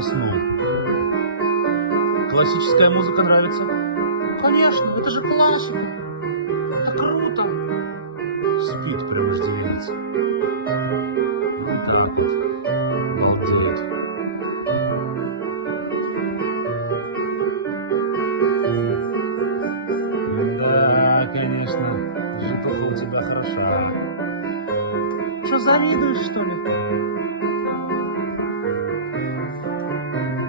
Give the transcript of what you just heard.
заснул. Классическая музыка нравится? Конечно, это же классика. Это круто. Спит прямо с девица. Вот так вот. Балдеет. Да, конечно. Житуха у тебя хороша. Что, завидуешь, что ли?